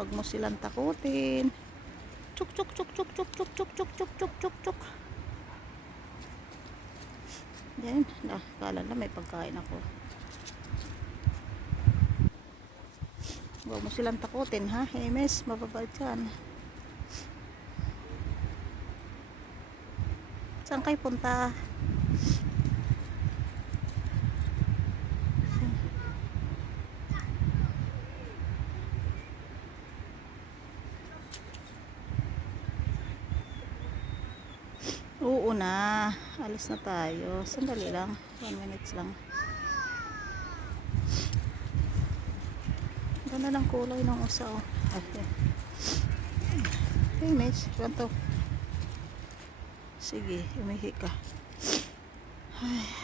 Huwag mo silang takutin. Chuk chuk chuk chuk chuk chuk chuk chuk chuk chuk chuk chuk. Yan, kala na may pagkain ako. Huwag mo silang takutin, ha? Hemes, mababait yan. Saan kayo punta? Oo na. Alis na tayo. Sandali lang. 1 minutes lang. Ganda ng kulay ng usaw. Okay. Hey, miss. Ganto. Sige, umihi ka. Ay.